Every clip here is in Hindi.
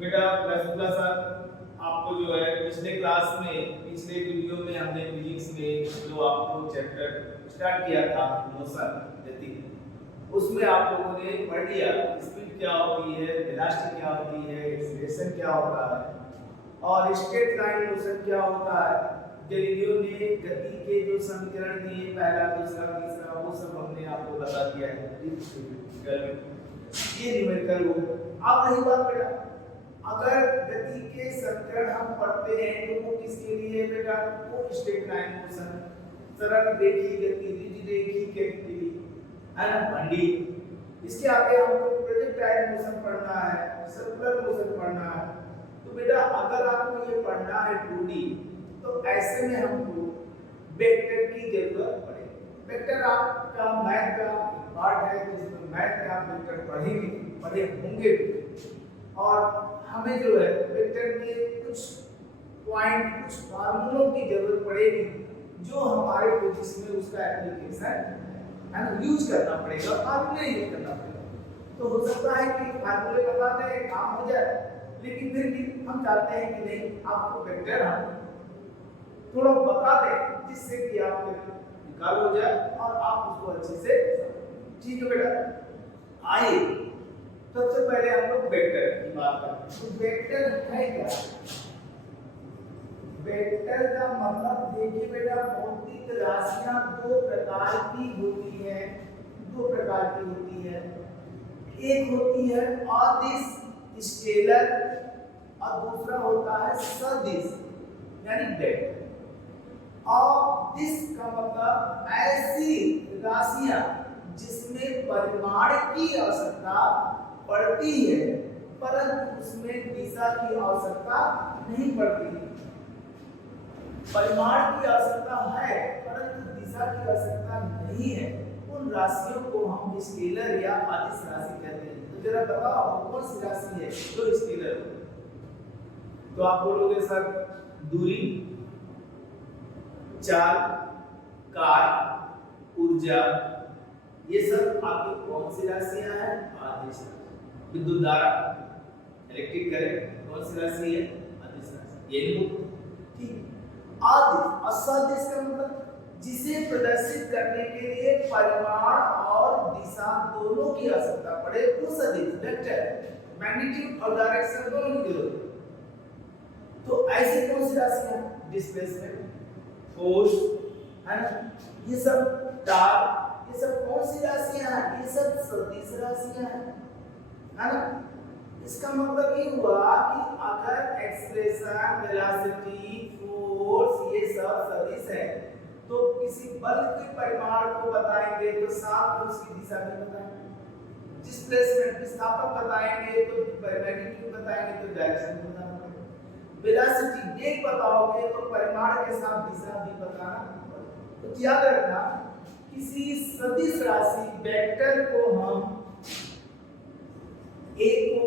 बेटा रसूला सर आपको जो है पिछले क्लास में पिछले वीडियो में हमने फिजिक्स में जो आपको चैप्टर स्टार्ट किया था मोशन गति, उसमें आप लोगों ने पढ़ लिया स्पीड क्या होती है, वेलोसिटी क्या होती है, एक्सीलरेशन क्या होता है और स्ट्रेट लाइन मोशन क्या होता है। गैलीलियो ने गति के जो समीकरण दिए पहला दूसरा तीसरा वो सब हमने आपको बता दिया है। ये न्यूमेरिकल रूप। अब रही बात बेटा, अगर गति के समीकरण हम पढ़ते हैं तो वो किसके लिए है बेटा? वो स्ट्रेट लाइन मोशन, सरल रेखीय गति, रिजिड रेखीय गति है ना, मंडी। इसके आगे हमको प्रोजेक्टाइल मोशन पढ़ना है, सर्कुलर मोशन पढ़ना है। तो बेटा अगर आपको ये पढ़ना है 2D तो ऐसे में हमको वेक्टर की जरूरत पड़ेगी। वेक्टर आपका मैथ का पार्ट है जिसमें मैथ में आप वेक्टर पढ़े होंगे और हमें जो है वेक्टर के कुछ पॉइंट कुछ फार्मूलों की जरूरत पड़ेगी जो हमारे फिजिक्स में उसका एप्लीकेशन है ना यूज करना पड़ेगा, फार्मूले यूज करना पड़ेगा। तो हो सकता है कि फार्मूले बताते हैं काम हो जाए, लेकिन फिर भी हम चाहते हैं कि नहीं आपको वेक्टर हम थोड़ा बता दें जिससे कि आप निकाल हो जाए और आप उसको अच्छे से। ठीक है बेटा, आइए सबसे पहले हम लोग वेक्टर की बात करते हैं। तो वेक्टर है क्या? वेक्टर का मतलब देखिए बेटा, भौतिक राशियां दो प्रकार की होती है, दो प्रकार की होती है। एक होती है अदिश स्केलर और दूसरा होता है सदिश यानी वेक्टर। अदिश का मतलब ऐसी राशियां जिसमें परिमाण की आवश्यकता पड़ती है परंतु उसमें दिशा की आवश्यकता नहीं पड़ती। परिमाण की आवश्यकता है परंतु दिशा की आवश्यकता नहीं है, उन राशियों को हम स्केलर या अदिश राशि कहते हैं। तो जरा बताओ कौन सी राशि है जो स्केलर है? तो आप बोलोगे सर दूरी, चाल, काल, ऊर्जा, ये सब आपकी कौन सी राशियां हैं? अदिश राशि। विद्युत धारा, इलेक्ट्रिक करंट कौन सी राशि है? अदिश राशि। ये ठीक। अदिश असदिश का मतलब जिसे प्रदर्शित करने के लिए परिमाण और दिशा दोनों की आवश्यकता पड़े उस अदिश वेक्टर मैग्नीट्यूड और डायरेक्शन दोनों की जरूरत है। तो ऐसी कौन सी राशियां? डिस्प्लेसमेंट, फोर्स है ना, ये सब टार्क, ये सब कौन सी राशियां हैं? ये सब सदिश राशियां हैं है ना। इसका मतलब ये हुआ कि अगर एक्सप्रेशन, वेलोसिटी, फोर्स ये सब सदिश है तो किसी बल के परिमाण को बताएंगे तो साथ में उसकी दिशा भी बताएंगे। डिस्प्लेसमेंट विस्थापन बताएंगे तो मैग्नीट्यूड बताएंगे तो डायरेक्शन बताना पड़ेगा। वेलोसिटी वेग बताओगे तो परिमाण के साथ दिशा भी बताना पड़ेगा। तो याद रखना किसी सदिश राशि वेक्टर को हम एक को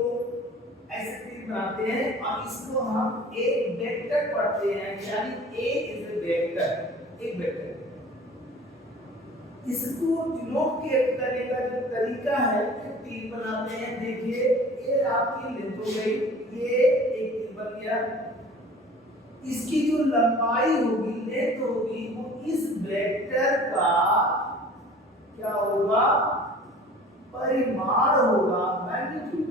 ऐसे तीर बनाते हैं और इसको हम एक वेक्टर पढ़ते हैं, यानी ए इज ए वेक्टर, एक वेक्टर। इसको डिनोट करने का जो तरीका है एक तीर बनाते हैं। देखिए ये आपकी लेंथ हो गई, ये एक तीर बन गया। इसकी जो लंबाई होगी, लेंथ होगी, वो इस वेक्टर का क्या होगा? परिमाण होगा, मैग्नीट्यूड।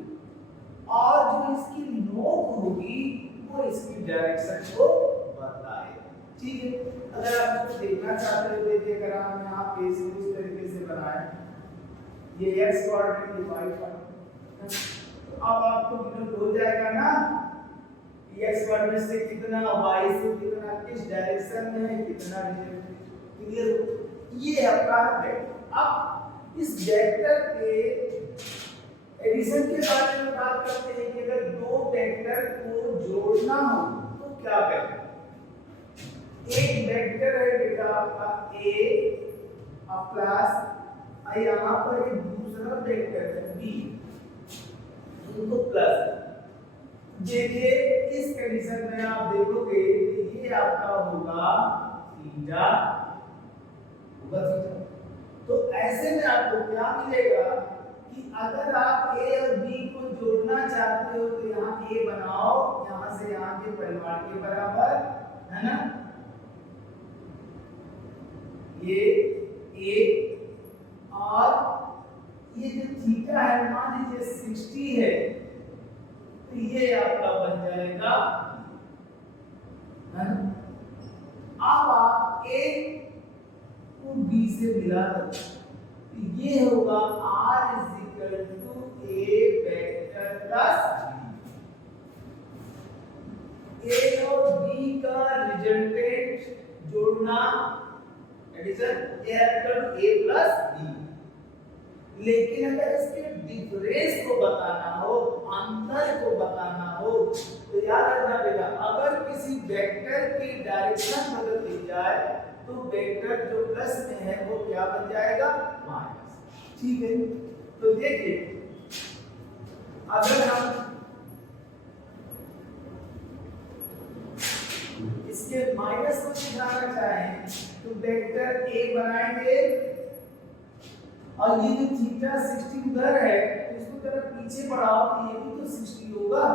और जो इसकी नोक होगी वो इसकी डायरेक्शन को बताएगा। ठीक है, अगर आप इसको देखना चाहते हो देखिए, अगर हम यहाँ पे इस तरीके से बनाए, ये x कोऑर्डिनेट, ये y कोऑर्डिनेट, तो अब आपको डिनोट हो जाएगा ना x कोऑर्डिनेट से कितना, y से कितना, किस डायरेक्शन में है, कितना क्लियर। ये आपका वेक्टर। अब इस वेक्टर के एडिशन के बारे में बात करते हैं कि अगर दो वेक्टर को जोड़ना हो तो क्या करें? एक वेक्टर है बेटा आपका a और प्लस यहाँ पर एक दूसरा वेक्टर है b, इनको प्लस। देखिए इस कंडीशन में आप देखोगे कि ये आपका होगा थीटा, होगा थीटा। तो ऐसे में आपको क्या मिलेगा कि अगर आप a और b को जोड़ना चाहते हो तो यहाँ a बनाओ, यहाँ से यहाँ के परिमाण के बराबर, है ना, ये a, और ये जो थीटा है मान लीजिए 60 है, तो ये आपका बन जाएगा, है ना। अब आप a को b से मिला दो, तो ये होगा r is equal to a vector plus a और b का रिजल्टेंट जोड़ना, addition a equal to a plus b। लेकिन अगर इसके डिफरेंस को बताना हो, अंतर को बताना हो, तो याद रखना पड़ेगा अगर किसी वेक्टर की डायरेक्शन बदल दी जाए तो वेक्टर जो प्लस में है वो क्या बन जाएगा, माइनस। ठीक है, तो देखिए अगर हम इसके माइनस को दिखाना चाहें तो वेक्टर a बनाएंगे, और ये जो थीटा 60 उधर है तो इसको तरफ पीछे बढ़ाओ तो ये भी तो 60 होगा।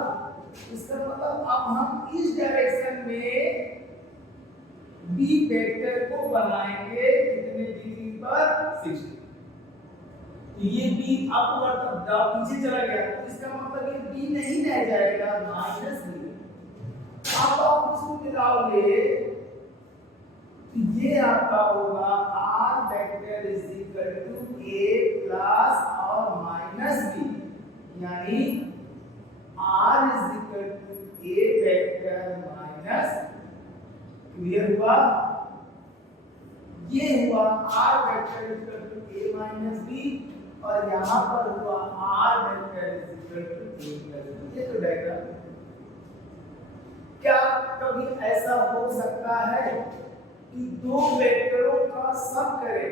इसका मतलब अब हम इस डायरेक्शन में b वेक्टर को बनाएंगे कितने डिग्री पर, 60। तो ये b अपवर्ड पीछे चला गया, तो इसका मतलब ये b नहीं रह जाएगा, माइनस b। अब आप इसको मिलाओगे तो ये आपका होगा r vector is equal to a plus और माइनस b, यानी r is equal to a vector minus, clear हुआ, ये हुआ r vector is equal to a minus b, और यहां पर हुआ r vector is equal to a plus b। ये तो डायग्राम। क्या कभी ऐसा हो सकता है कि दो वेक्टरों का सम करें,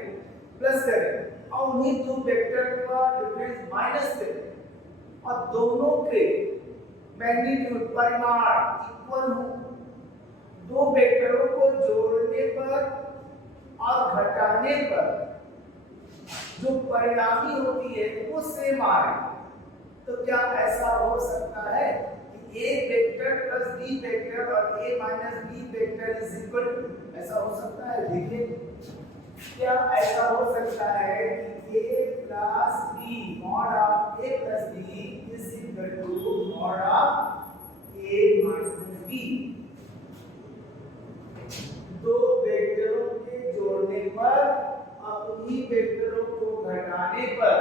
प्लस करें, और उन्हीं दो वेक्टर का डिफरेंस माइनस करें और दोनों के मैग्नीट्यूड परिमाण इक्वल हो, दो वेक्टरों को जोड़ने पर और घटाने पर जो परिणामी होती है वो सेम आए, तो क्या ऐसा हो सकता है कि a vector plus b vector और a minus b vector is equal to, ऐसा हो सकता है? देखिए क्या ऐसा हो सकता है कि a plus b mod of a plus b is equal to mod of a minus b। दो वेक्टरों के जोड़ने पर और उन्हीं वेक्टरों को घटाने पर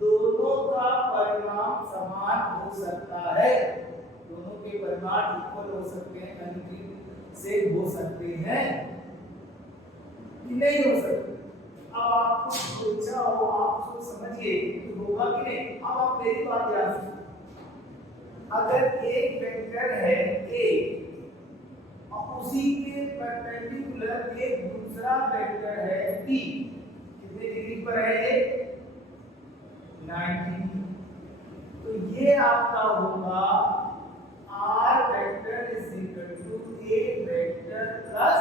दोनों का परिणाम समान हो सकता है, दोनों के परिमाण इक्वल हो सकते हैं, यानी कि सेम हो सकते हैं कि नहीं हो सकते। अब आपको सोचा हो, आप उसको समझिए कि होगा कि नहीं। अब आप मेरी बात ध्यान से, अगर एक वेक्टर है a और उसी के परपेंडिकुलर एक दूसरा वेक्टर है b, कितने डिग्री पर है ये? 90। तो ये आपका होगा r vector is equal to a vector plus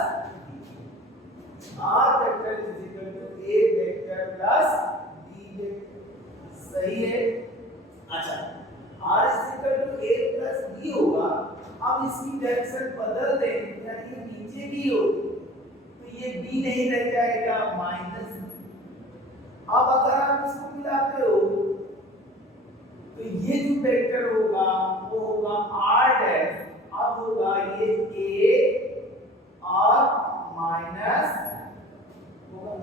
r vector is equal to a vector plus b vector. सही है। अच्छा, r is equal to a plus b होगा। अब इसकी डायरेक्शन बदल दें, यानी नीचे भी हो तो ये b नहीं रह जाएगा, माइनस। अब अगर आप इसको मिलाते हो तो ये जो वेक्टर होगा वो होगा r डैश, अब होगा ये a और माइनस होगा।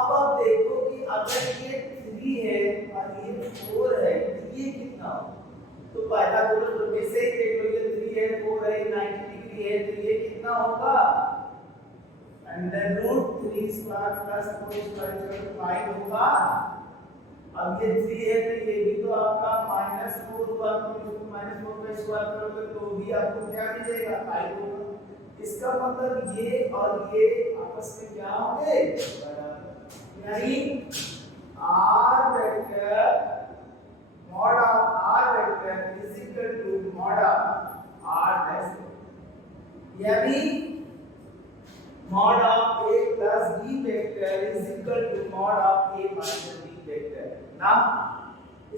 अब आप देखो कि अगर ये 3 है और ये 4 है तो ये कितना होगा? तो पाइथागोरस में से देख लो, ये 3 है, 4 है, 90 डिग्री है, तो ये कितना होगा? Under root 3 square plus 4 square 5 होगा। अब ये 3 है तो ये भी तो आपका -4 हुआ, तो इसको -4 का स्क्वायर करोगे तो भी आपको क्या मिलेगा? 5 होगा। इसका मतलब ये और ये आपस में क्या होंगे? बराबर। यानी r vector mod of r vector is equal to mod of r dash, यानी mod of a plus b vector is equal to mod of a minus b vector। ना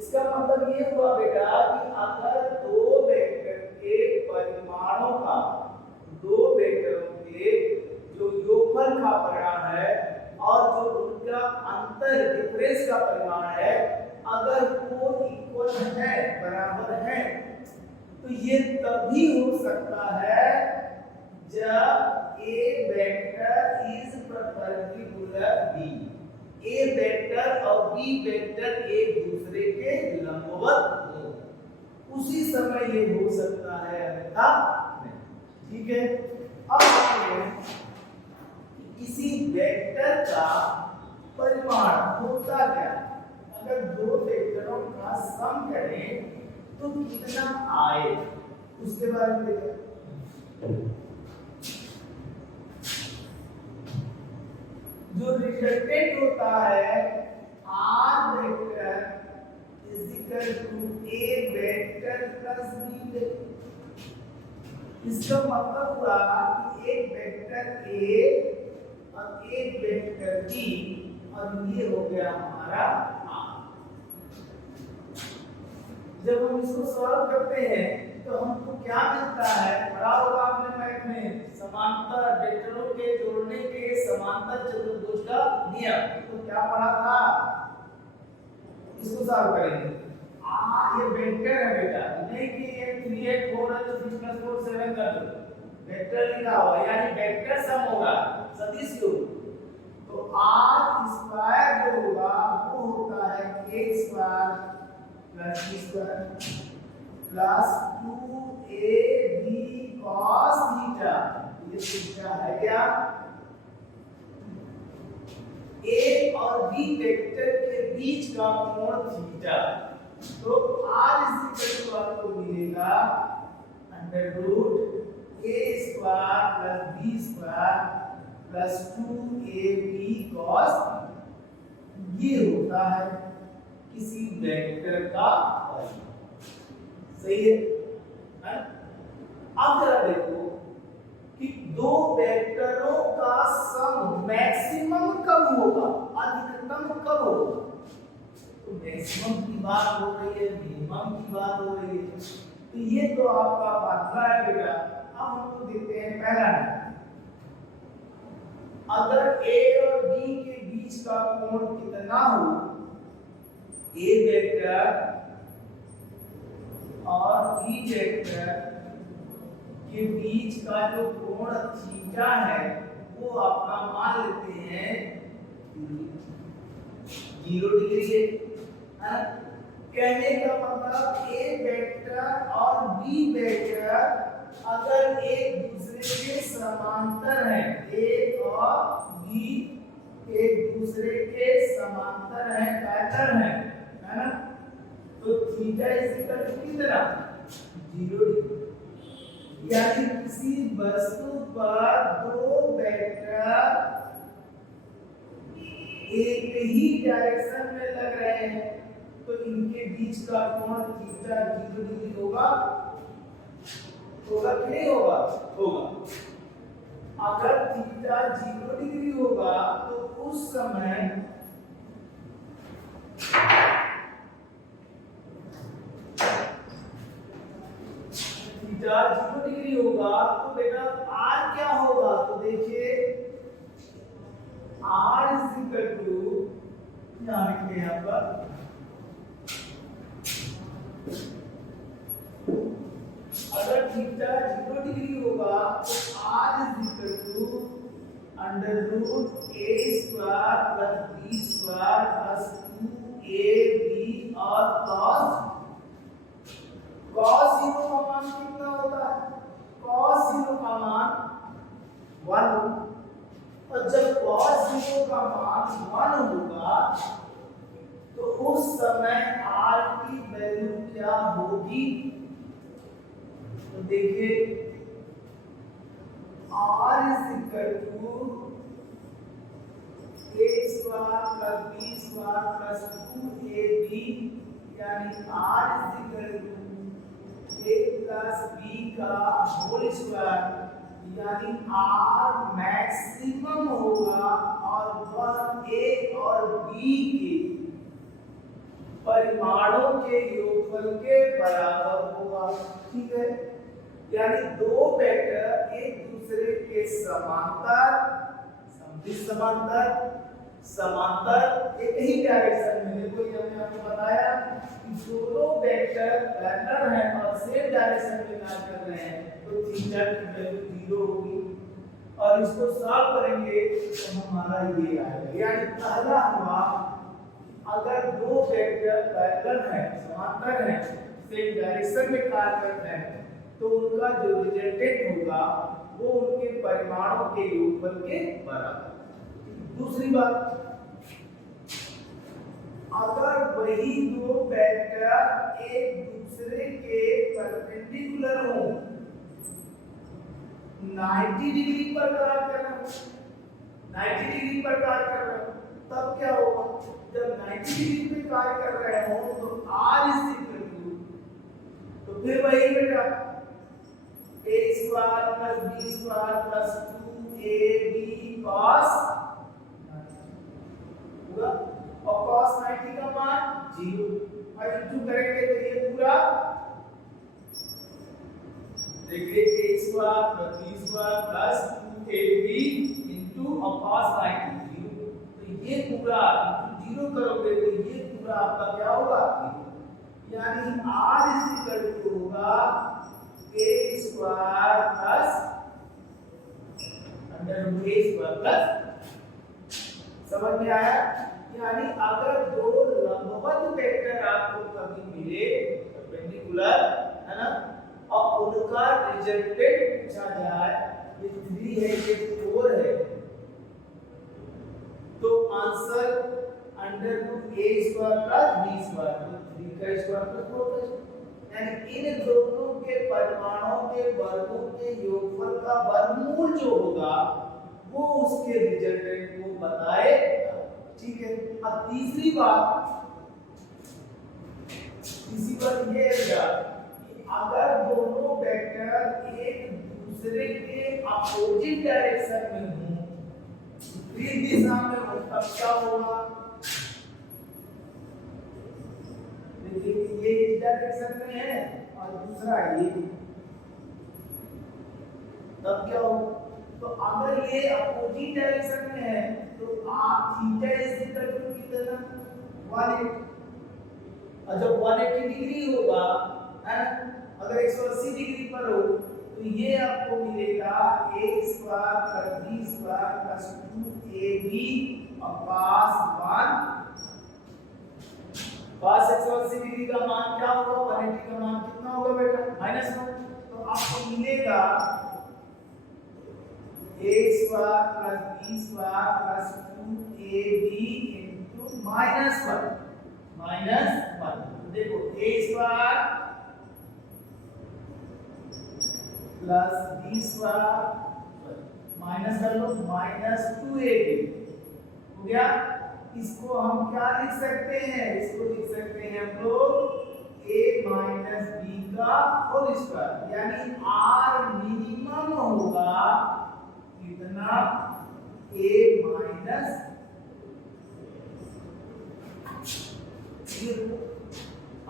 इसका मतलब ये हुआ बेटा कि अगर दो वेक्टर के परिमाणों का, दो वेक्टरों के जो योगफल का परिमाण है और जो उनका अंतर डिफरेंस का परिमाण है, अगर वो इक्वल है, बराबर है, तो ये तभी हो सकता है जब A vector is perpendicular B, A vector और बी वेक्टर एक दूसरे के लंबवत हो, उसी समय ये हो सकता है, अन्यथा नहीं। ठीक है, अब आते हैं किसी वेक्टर का परिमाण होता क्या, अगर दो वेक्टरों का सम करें तो कितना आए, उसके बारे में देखें। जो रिजल्टेंट होता है R vector is equal to A vector plus B vector. इसका मतलब हुआ कि एक वेक्टर ए और एक वेक्टर बी, और ये हो गया हमारा आर। जब हम इसको सॉल्व करते हैं तो हमको क्या मिलता है, पढ़ा होगा आपने मैथ में समांतर वेक्टरों के जोड़ने के समांतर चतुर्भुज का नियम, तो क्या पढ़ा था, इसको सॉल्व करेंगे। ये वेक्टर है बेटा, नहीं कि ये 3 8 4 है तो 3 + 4 7 कर दो, वेक्टर लिखा हुआ है, यानी वेक्टर सम होगा सदिश योग। तो r स्क्वायर जो होगा वो होता है k square plus b square plus 2ab cos theta. ये थीटा है क्या, a और b वेक्टर के बीच का कोण थीटा। तो r इक्वल टू आपको मिलेगा √a square plus b square plus 2ab cos। ये होता है किसी वेक्टर का परिमाण, सही है। अब जरा देखो कि दो वेक्टरों का सम मैक्सिमम कब होगा, अधिकतम कब होगा। तो मैक्सिमम की बात हो रही है, मिनिमम की बात हो रही है, तो ये तो आपका मात्रा है बेटा। अब हमको देखते हैं पहला, अगर a और b के बीच का कोण कितना हो, a वेक्टर और b वेक्टर के बीच का जो कोण थीटा है वो आपका मान लेते हैं 0 डिग्री है। कहने का मतलब a वेक्टर और b वेक्टर अगर एक दूसरे के समांतर हैं, a और b एक दूसरे के समांतर हैं, पैरेलल हैं, है ना, तो थीटा इक्वल टू कितना 0 डिग्री। यानी किसी वस्तु पर दो वेक्टर एक ही डायरेक्शन में लग रहे हैं तो इनके बीच का कोण थीटा 0 डिग्री होगा, होगा कि नहीं होगा, होगा। अगर थीटा 0 डिग्री होगा तो उस समय थीटा 0 डिग्री होगा तो बेटा r क्या होगा, तो देखिए r इज इक्वल टू, यहां लिखते हैं यहाँ पर अगर थीटा 0 डिग्री होगा तो r is equal to √a square plus b square plus 2ab और cos 0 का मान कितना होता है, cos 0 का मान 1, और जब cos 0 का मान 1 होगा तो उस समय r की वैल्यू क्या होगी, तो देखिए r is equal to a square plus b square plus 2ab, यानी r is equal to a plus b का होल स्क्वायर, यानी r मैक्सिमम होगा और वह a और b के परिमाण परिमाणों के योगफल के बराबर होगा। ठीक है, यानी दो वेक्टर एक दूसरे के समांतर, समांतर समांतर एक ही डायरेक्शन में, देखो ये हमने आपको बताया कि दोनों वेक्टर पैरेलल हैं और सेम डायरेक्शन में कार्य कर रहे हैं, तो थीटा की वैल्यू 0 होगी। और इसको सॉल्व करेंगे तो हमारा ये आएगा, यानी पहला हुआ अगर दो वेक्टर पैरेलल हैं, समांतर हैं, सेम डायरेक्शन में कार्य करते हैं, तो उनका जो रिजल्टेंट होगा वो उनके परिमाणों के योगफल के बराबर। दूसरी बात, अगर वही दो वेक्टर एक दूसरे के परपेंडिकुलर हो, 90 डिग्री पर कार्य कर रहे हो, 90 डिग्री पर कार्य कर रहे हो, तब क्या होगा? जब 90 डिग्री पे कार्य कर रहे हो तो r इज इक्वल टू, तो फिर वही बेटा a square plus b square plus 2ab cos होगा, और cos 90 का मान 0, और इंटू करेंगे तो ये पूरा देखिए a square plus b square plus 2ab into और cos 90 0, तो ये पूरा 0 करोगे तो ये पूरा आपका क्या होगा? यानी r इज इक्वल टू होगा a square plus under root a square plus, समझ में आया? यानी अगर दो लंबवत वेक्टर आपको कभी मिले परपेंडिकुलर, है ना, और उनका रिजल्टेंट पूछा जाए, ये 3 है ये 4 है, तो answer under root a square plus b square, तो 3 का स्क्वायर प्लस 4 का स्क्वायर, यानी इन दोनों के परिमाणों के वर्गों के योगफल का वर्गमूल जो होगा वो उसके रिजल्टेंट को बताएगा। ठीक है, अब तीसरी बात ये है कि अगर दोनों वेक्टर एक दूसरे के अपोजिट डायरेक्शन में हों, विपरीत दिशा में हो, तब क्या होगा? देखिए ये इस डायरेक्शन में है और दूसरा ये, तब क्या होगा? तो अगर ये अपोजिट डायरेक्शन में है तो आप थीटा इज इक्वल टू कितना? 180, और जब 180 डिग्री होगा, है ना, अगर 180 डिग्री पर हो तो ये आपको मिलेगा a square plus b square plus 2ab और cos 180 डिग्री का मान क्या होगा? 180 का मान कितना होगा बेटा? -1, तो आपको मिलेगा a square plus b square plus 2ab into -1, देखो a square plus b square minus कर लो, -2ab हो गया। इसको हम क्या लिख सकते हैं? इसको लिख सकते हैं हम लोग a माइनस b का होल स्क्वायर, यानी r मिनिमम होगा कितना? a माइनस,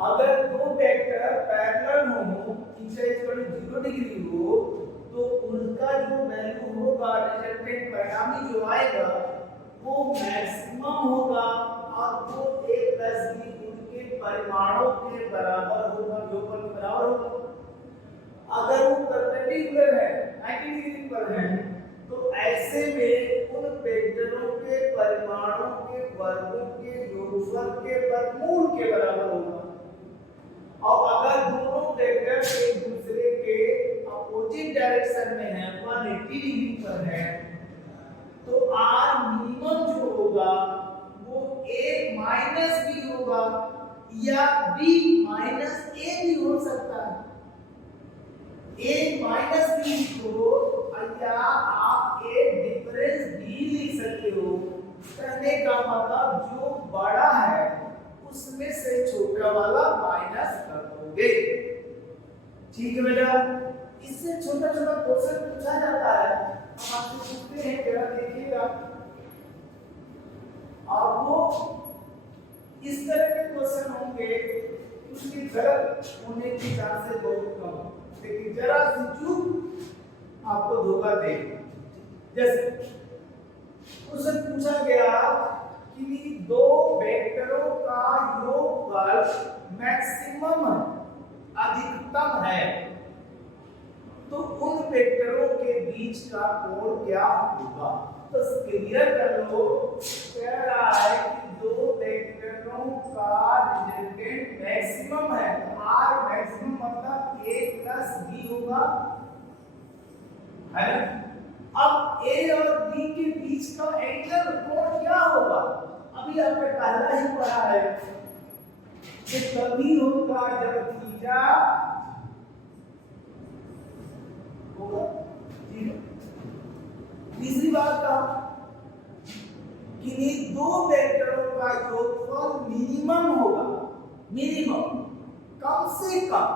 अगर दो वेक्टर पैरेलल हो, थीटा इक्वल टू 0 डिग्री हो, तो उनका जो वैल्यू होगा, रिजल्टेंट परिणामी जो आएगा वो मैक्सिमम होगा और वो a प्लस b उनके परिमाणों के बराबर होगा, योगफल के बराबर होगा। अगर वो परपेंडिकुलर है, 90 डिग्री पर है, तो ऐसे में उन वेक्टरों के परिमाणों के वर्गों के योगफल के वर्गमूल के बराबर होगा। और अगर दोनों वेक्टर एक दूसरे के अपोजिट डायरेक्शन में है, 180 डिग्री पर है, तो r मिनिमम जो होगा वो a माइनस b होगा या b माइनस a भी हो सकता है। a माइनस b को या आप a डिफरेंस b लिख सकते हो। कहने का मतलब जो बड़ा है उसमें से छोटा वाला माइनस कर दोगे। ठीक है बेटा, इससे छोटा छोटा क्वेश्चन पूछा जाता है, हम आपको पूछते हैं, जरा देखिएगा। और वो इस तरह के क्वेश्चन होंगे होंगे उसकी गलत होने की चांसेस बहुत कम है, लेकिन जरा सी चूक आपको धोखा देगी। जैसे उससे पूछा गया कि दो वेक्टरों का योगफल मैक्सिमम अधिकतम है, तो उन वेक्टरों के बीच का कोण क्या होगा। तो क्लियर कर लो, कह रहा है कि दो वेक्टरों का रिजल्टेंट मैक्सिमम है, आर मैक्सिमम मतलब a प्लस b होगा, है ना। अब a और b के बीच का एंगल कोण क्या होगा, अभी आपने पहला ही पढ़ा है कि तभी होगा जब थीटा होगा 0। तीसरी बात कहा कि दो वेक्टरों का योगफल मिनिमम होगा, मिनिमम कम से कम,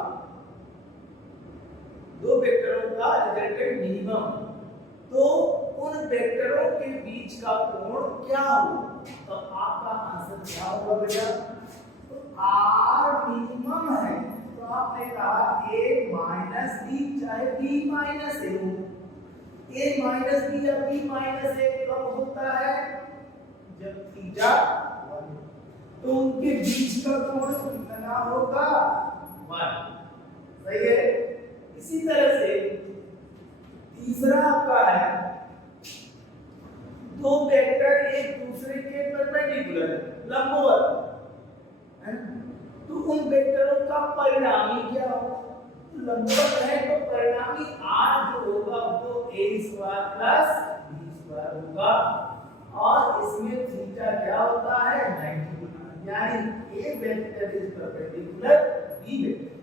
दो वेक्टरों का रिजल्टेंट मिनिमम, तो उन वेक्टरों के बीच का कोण क्या होगा। तो आपका आंसर क्या होगा बेटा, तो r मिनिमम है, तो आपने कहा a माइनस b चाहे b माइनस a हो, a माइनस b या b माइनस a कब होता है, जब थीटा 1, तो उनके बीच का कोण कितना होगा 1, सही है। इसी तरह से तीसरा आपका है दो वेक्टर एक दूसरे के परपेंडिकुलर लंबवत है, तो उन वेक्टरों का परिणामी क्या होगा, तो लंबवत है तो परिणामी r जो होगा वो a square plus b square होगा, और इसमें थीटा क्या होता है 90 गुना, यानी a vector is perpendicular b vector.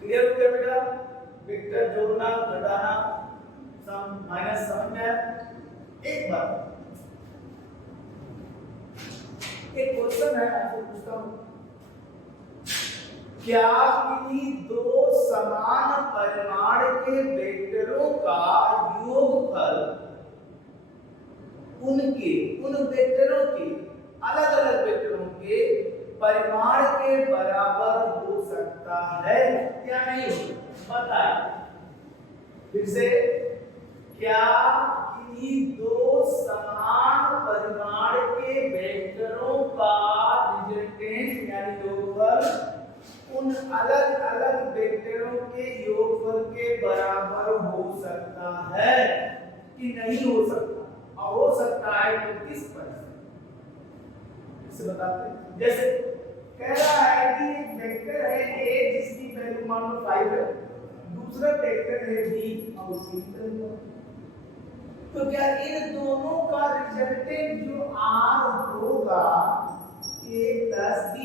Clear हो गया बेटा, वेक्टर जोड़ना घटाना सम माइनस समझ में आया। एक बार एक क्वेश्चन है, आपको पूछता हूं, क्या किन्हीं दो समान परिमाण के वेक्टरों का योगफल उन वेक्टरों के अलग अलग वेक्टरों के परिमाण के बराबर हो सकता है या नहीं हो सकता, बताइए फिर से। क्या किन्हीं दो समान परिमाण के वेक्टरों का रिजल्टेंट यानी योगफल उन अलग अलग वेक्टरों के योगफल के बराबर हो सकता है कि नहीं हो सकता, और हो सकता है तो किस परिस्थिति, इसे बताते हैं। जैसे कह रहा है कि एक वेक्टर है a जिसकी वैल्यू मान लो 5 है, दूसरा वेक्टर है b और उसकी वैल्यू, तो क्या इन दोनों का रिजल्टेंट जो r होगा a प्लस b,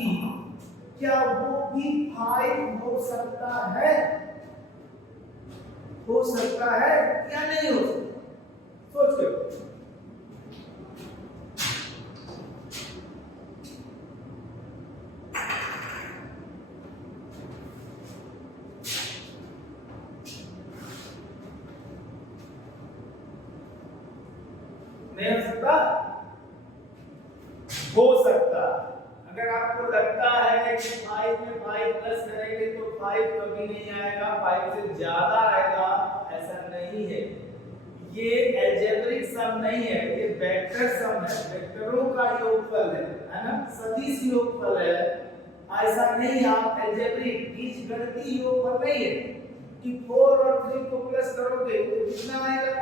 क्या वो भी 5 हो सकता है या नहीं हो सकता, सोच के। नहीं हो सकता। अगर आपको लगता है कि 5 में 5 प्लस करेंगे तो 5 कभी नहीं आएगा, 5 से ज्यादा आएगा, ऐसा नहीं है। ये अलजेब्रिक सम नहीं है, ये वेक्टर सम है, वेक्टरों का योगफल है ना, सदिश योगफल है। ऐसा नहीं आप अलजेब्रिक बीजगणितीय योगफल नहीं है कि 4 और 3 को प्लस करोगे तो कितना आएगा,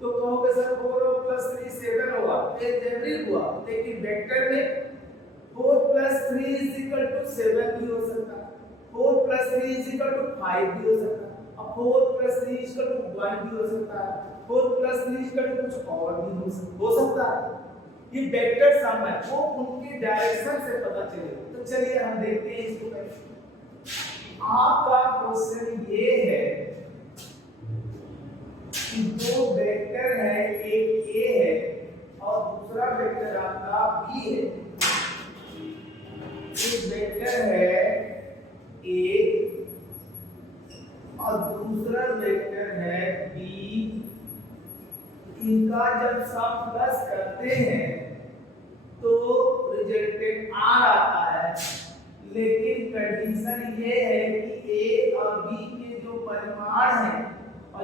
तो कहोगे सर 4 और प्लस 3 7 होगा, ये अलजेब्रिक हुआ। लेकिन वेक्टर में 4 प्लस 3 इज इक्वल टू 7 भी हो सकता है, 4 प्लस 3 इज इक्वल टू 5 भी हो सकता है, अब 4 प्लस 3 इज इक्वल टू 1 भी हो सकता है, 4 प्लस 3 इज इक्वल टू कुछ और भी हो सकता है। ये वेक्टर सम है, वो उनके डायरेक्शन से पता चलेगा। तो चलिए हम देखते हैं इसको कैसे। आपका क्वेश्चन ये है कि दो वेक्टर है, एक a है और दूसरा वेक्टर आपका b है। एक वेक्टर है a और दूसरा वेक्टर है b, इनका जब सम प्लस करते हैं तो रिजल्टेंट r आता है।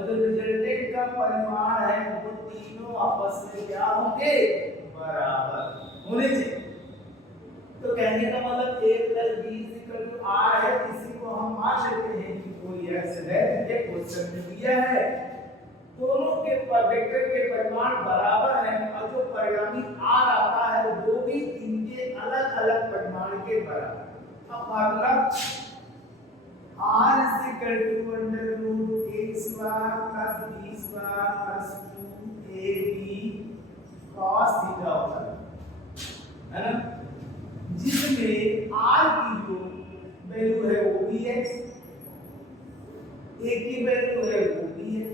और जो रिजल्टेंट का परिमाण है वो तीनों आपस में क्या होंगे, बराबर होने चाहिए। तो कहने का मतलब a + b r है, इसी को हम मान सकते हैं कि कोई x है, ये क्वेश्चन में दिया है। दोनों के वेक्टर के परिमाण बराबर हैं और जो परिणामी r आता है वो भी इनके अलग-अलग परिमाण के बराबर। अब formula r = a² + b² + 2ab cos theta होता है ना, जिसमें r की जो वैल्यू है वो भी x, a की वैल्यू है वो भी है,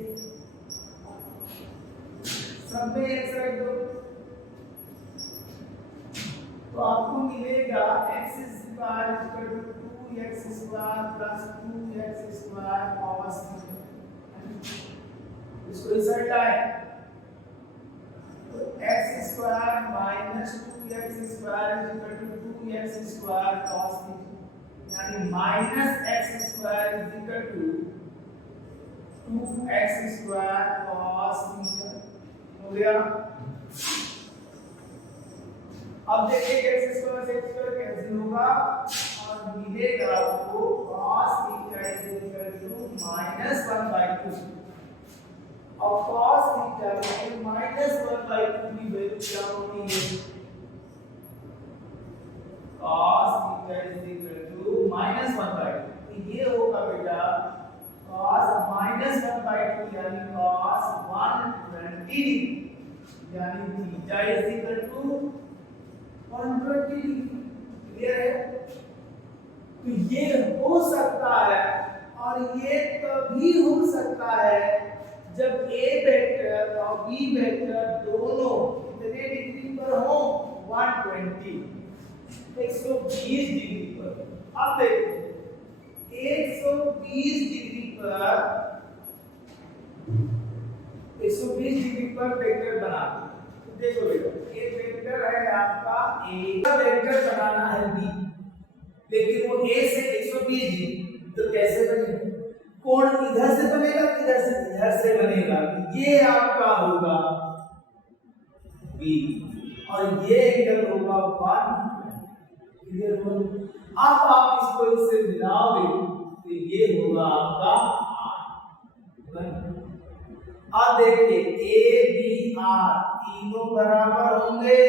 सब में x रख दो तो आपको मिलेगा x² = 2x² + 2x² cos theta. इसको इधर लाए तो x² - 2x² = 2x² cos theta, यानी -x² = 2x² cos थीटा हो गया। अब देखिए x² से x² कैंसिल होगा और मिलेगा आपको cos थीटा = -1/2। और cos थीटा में -1/2 की वैल्यू क्या होती है, cos थीटा -1/2, तो ये होगा बेटा cos -1/2 यानी cos 120, यानी थीटा = 120। क्लियर है? तो ये हो सकता है और ये तभी हो सकता है जब a वेक्टर और b वेक्टर दोनों कितने डिग्री पर हो, 120, 120 डिग्री पर। अब देखो 120 डिग्री पर वेक्टर बना, तो देखो बेटा एक वेक्टर है आपका a, वेक्टर बनाना है b, लेकिन वो a से 120 डिग्री, तो कैसे बनेगा, कोण इधर से बनेगा इधर से बनेगा, ये आपका होगा b और ये एंगल होगा 1। क्लियर हो? अब आप इसको इससे मिलाओगे तो ये होगा आपका r। अब देखिए a b r तीनों बराबर होंगे,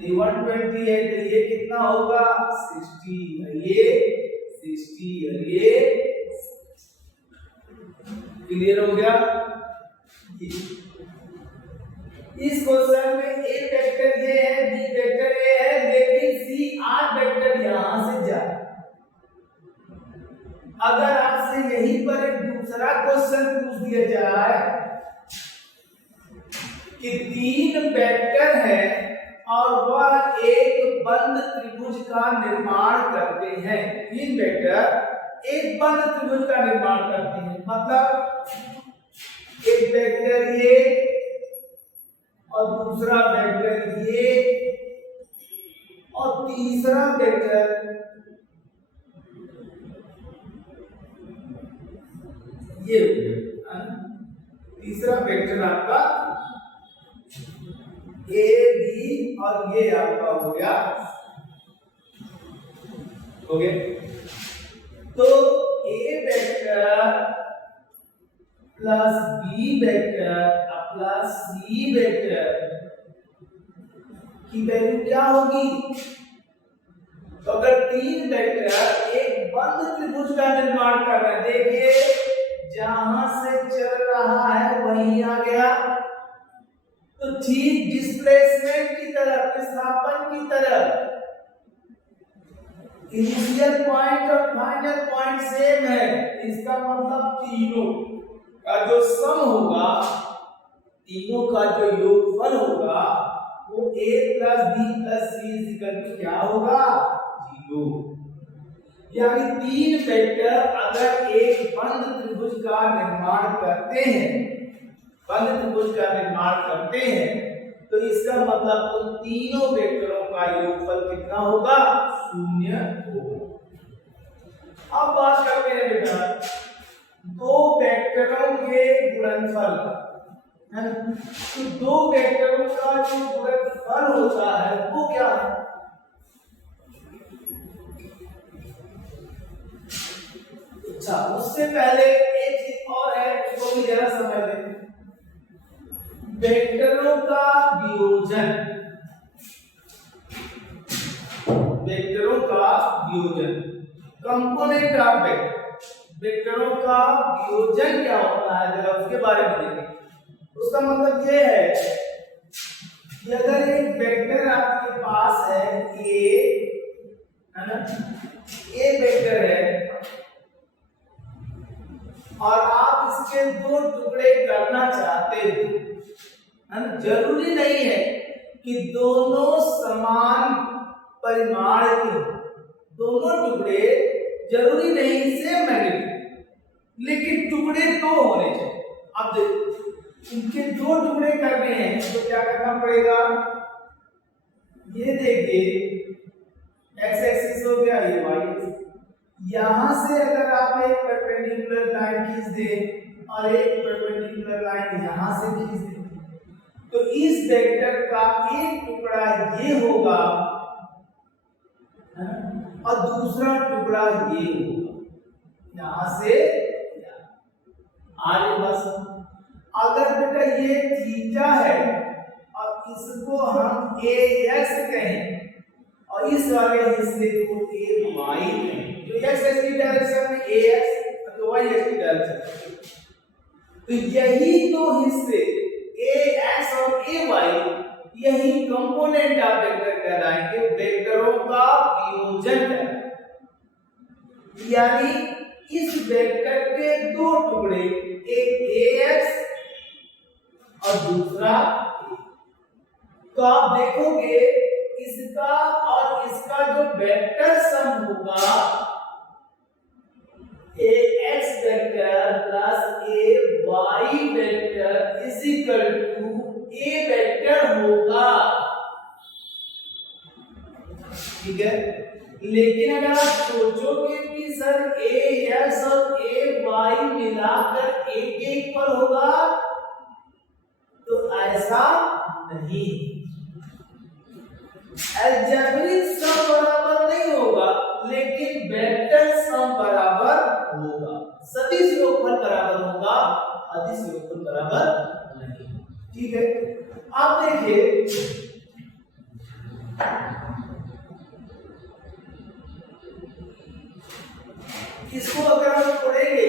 120 है तो ये कितना होगा 60, ये 60 और ये। क्लियर हो गया? इस क्वेश्चन में a वेक्टर ये है, b वेक्टर ये है, लेकिन c r वेक्टर यहां से जा। अगर आपसे यहीं पर एक दूसरा क्वेश्चन पूछ दिया जाए कि 3 वेक्टर है और वह एक बंद त्रिभुज का निर्माण करते हैं, 3 वेक्टर एक बंद त्रिभुज का निर्माण करते हैं, मतलब एक वेक्टर ये और दूसरा वेक्टर ये और तीसरा वेक्टर ये, तीसरा वेक्टर आपका ए बी और ये आपका हो गया, हो गया। तो A vector plus B vector plus C vector की वैल्यू क्या होगी, तो अगर 3 वेक्टर एक बंद त्रिभुज का निर्माण कर रहे हैं, देखिए जहां से चल रहा है वहीं आ गया, तो ठीक डिस्प्लेसमेंट की तरफ, विस्थापन की तरफ, इनिशियल पॉइंट और फाइनल पॉइंट सेम है, इसका मतलब तीनों का जो सम होगा, तीनों का जो योगफल होगा वो a + b + c = क्या होगा 0। यानी 3 वेक्टर अगर एक बंद त्रिभुज का निर्माण करते हैं, बंद त्रिभुज का निर्माण करते हैं, तो इसका मतलब उन तीनों वेक्टरों का योगफल कितना होगा 0 होगा। अब बात करते हैं बेटा दो वेक्टरों के गुणनफल, है ना? तो दो वेक्टरों का जो गुणनफल होता है वो क्या है? अच्छा, उससे पहले एक चीज और है, उसको भी जरा समझ लें। वेक्टरों का वियोजन, वेक्टरों का वियोजन, कंपोनेंट ऑफ वेक्टर, वेक्टरों का वियोजन क्या होता है जरा उसके बारे में देखें। उसका मतलब ये है कि अगर एक वेक्टर आपके पास है ए, है ना, ए वेक्टर है और आप इसके दो टुकड़े करना चाहते हो, है ना, जरूरी नहीं है कि दोनों समान परिमाण के, दोनों टुकड़े जरूरी नहीं सेम मैग्नीट्यूड, लेकिन टुकड़े दो होने चाहिए। अब देखो इनके दो टुकड़े करने हैं तो क्या करना पड़ेगा? ये देखिए एक्स एक्सिस हो गया, ये वाई एक्सिस। यहां से अगर आप एक परपेंडिकुलर लाइन खींच दें और एक परपेंडिकुलर लाइन यहां से खींच दें तो इस वेक्टर का एक टुकड़ा ये होगा और दूसरा टुकड़ा ये होगा, यहां से आगे बस। अगर बेटा ये थीटा है और इसको हम ए एक्स कहें और इस वाले हिस्से को ए वाई कहें, जो एक्स एक्स की डायरेक्शन में ए एक्स तो वाई एक्स की डायरेक्शन, तो यही दो हिस्से ए एक्स और ए वाई यही कंपोनेंट ऑफ वेक्टर कहलाएंगे, वेक्टरों का वियोजन कहलाएंगे। यानी इस वेक्टर के दो टुकड़े, एक ए एक्स और दूसरा, तो आप देखोगे इसका और इसका जो वेक्टर सम होगा A X vector plus A Y vector is equal to A vector होगा, ठीक है। लेकिन अगर आप सोचोगे कि सर ए एक्स और ए वाई मिलाकर ए के इक्वल होगा तो ऐसा नहीं, अलजेब्रिक सम बराबर नहीं होगा लेकिन वेक्टर सम बराबर होगा, सदिश योगफल बराबर होगा, अदिश योगफल बराबर नहीं, ठीक है। आप देखिए इसको अगर हम पढ़ेंगे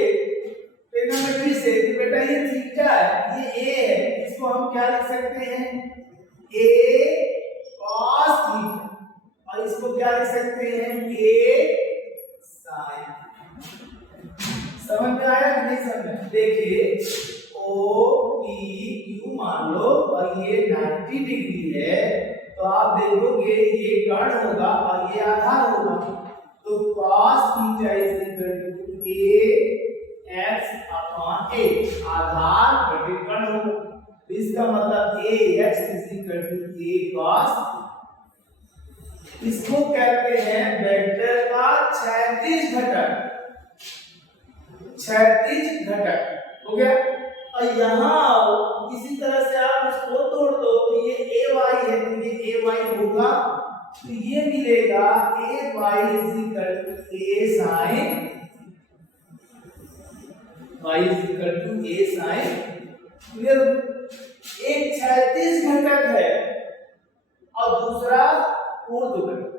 ट्रिग्नोमेट्री से कि बेटा ये थीटा है, ये ए है, इसको हम क्या लिख सकते हैं? ए cos थीटा, और इसको क्या लिख सकते हैं? ए sin। समझ में आया कि नहीं समझ में? देखिए ओ पी क्यू मान लो और ये 90 डिग्री है तो आप देखोगे ये कर्ण होगा और ये आधार होगा, तो cos theta is equal to a x upon a, आधार बटे कर्ण होगा, इसका मतलब a x is equal to a cos। इसको कहते हैं वेक्टर का क्षैतिज घटक, क्षैतिज घटक हो गया। और यहाँ इसी तरह से आप इसको तोड़ दो तो ये ए वाई है तो ये ए वाई होगा, तो ये मिलेगा A Y is equal to A sine, Y is equal to A sine. Clear? एक क्षैतिज घटक है और दूसरा ऊर्ध्व घटक,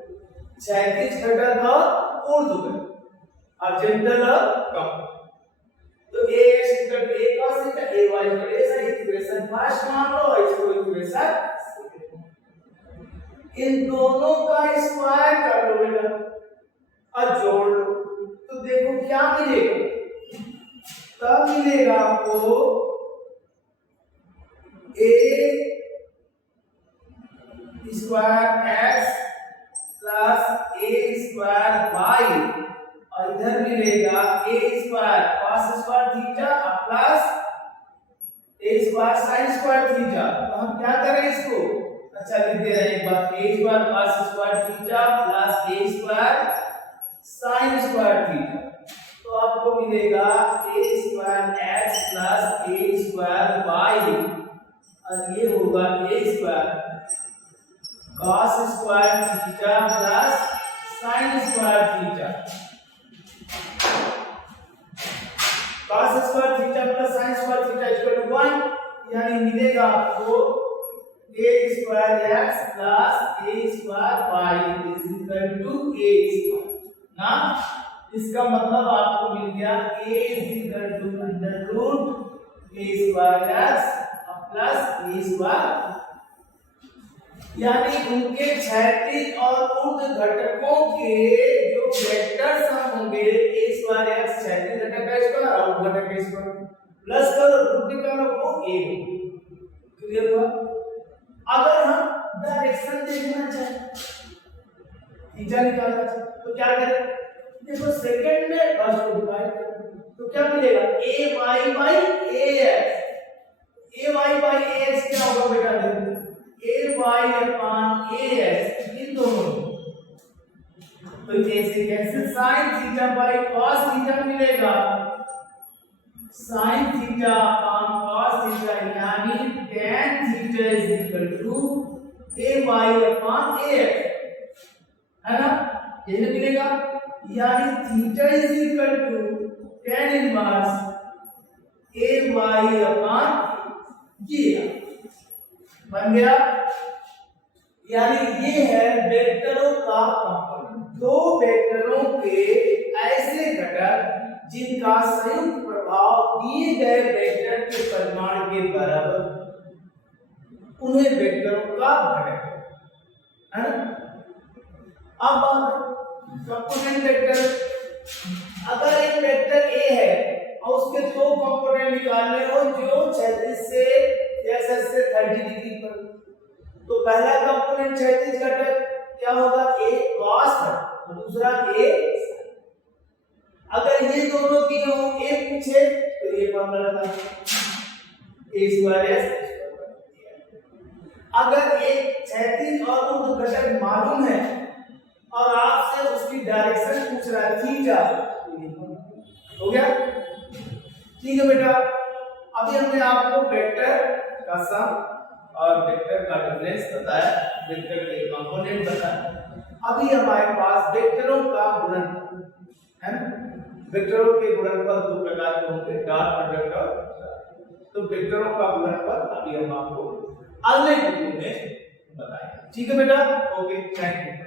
क्षैतिज घटक और ऊर्ध्व घटक, अर्जेंटल और कम। तो a x equal to a cos theta, a y equal to a sin, equation first मान लो और इसको इक्वेशन इन दोनों का स्क्वायर कर लो बेटा और जोड़ लो तो देखो क्या मिलेगा, तब मिलेगा आपको a square x plus a square y और इधर मिलेगा a square cos square theta plus a square sin square theta. तो हम क्या करें इसको? अच्छा लिख दे रहे हैं एक बार, a square cos square theta plus a square sin square theta, तो आपको मिलेगा a square square X plus A square Y, और ये होगा ए square cos square theta plus sin square theta. cos square theta plus sin square theta equal to 1, यानी मिलेगा आपको a square x plus a square y is equal to a square ना। इसका मतलब आपको मिल गया a is equal to under root a square x plus a square, यानी उनके क्षैतिज और ऊर्ध्व घटकों के जो वेक्टर सम होंगे a स्क्वायर x क्षैतिज घटक का स्क्वायर और ऊर्ध्व घटक का स्क्वायर प्लस करो रूट निकालो वो a। क्लियर हुआ? अगर हम डायरेक्शन देखना चाहें, थीटा निकालना चाहें, तो क्या करें? देखो सेकंड में फर्स्ट को डिवाइड करें तो क्या मिलेगा a y by ax। a y by ax क्या होगा बेटा? देखो a y upon ax इन दोनों, तो जैसे cancel sin theta by cos theta मिलेगा, sin theta upon cos theta, यानी tan theta is equal to a y upon ax, है ना? ये मिलेगा, यानी theta is equal to tan inverse a y upon ये बन गया। यानी ये है वेक्टरों का कंपोनेंट, दो वेक्टरों के ऐसे घटक जिनका संयुक्त प्रभाव दिए गए वेक्टर के परिमाण के बराबर, उन्हें वेक्टरों का घटक है ना। अब कंपोनेंट वेक्टर, अगर एक वेक्टर a है और उसके दो कंपोनेंट निकालने हो जो क्षैतिज से x एक्सिस से 30 डिग्री पर, तो पहला कंपोनेंट क्षैतिज घटक क्या होगा? a cos और दूसरा a sin। अगर ये दोनों की हो a पूछे तो ये फॉर्मूला लगा a स्क्वायर s। अगर एक क्षैतिज और ऊर्ध्व घटक मालूम है और आपसे उसकी डायरेक्शन पूछ रहा है थीटा, हो गया? ठीक है बेटा, अभी हमने आपको वेक्टर का सम और वेक्टर का डिफरेंस बताया, वेक्टर के कंपोनेंट बताया। अभी हमारे पास वेक्टरों का गुणनफल है ना। वेक्टरों के गुणनफल दो प्रकार के होंगे, डॉट प्रोडक्ट और, तो वेक्टरों का गुणनफल अभी हम आपको अगले वीडियो में बताएंगे। ठीक है बेटा, ओके, थैंक यू।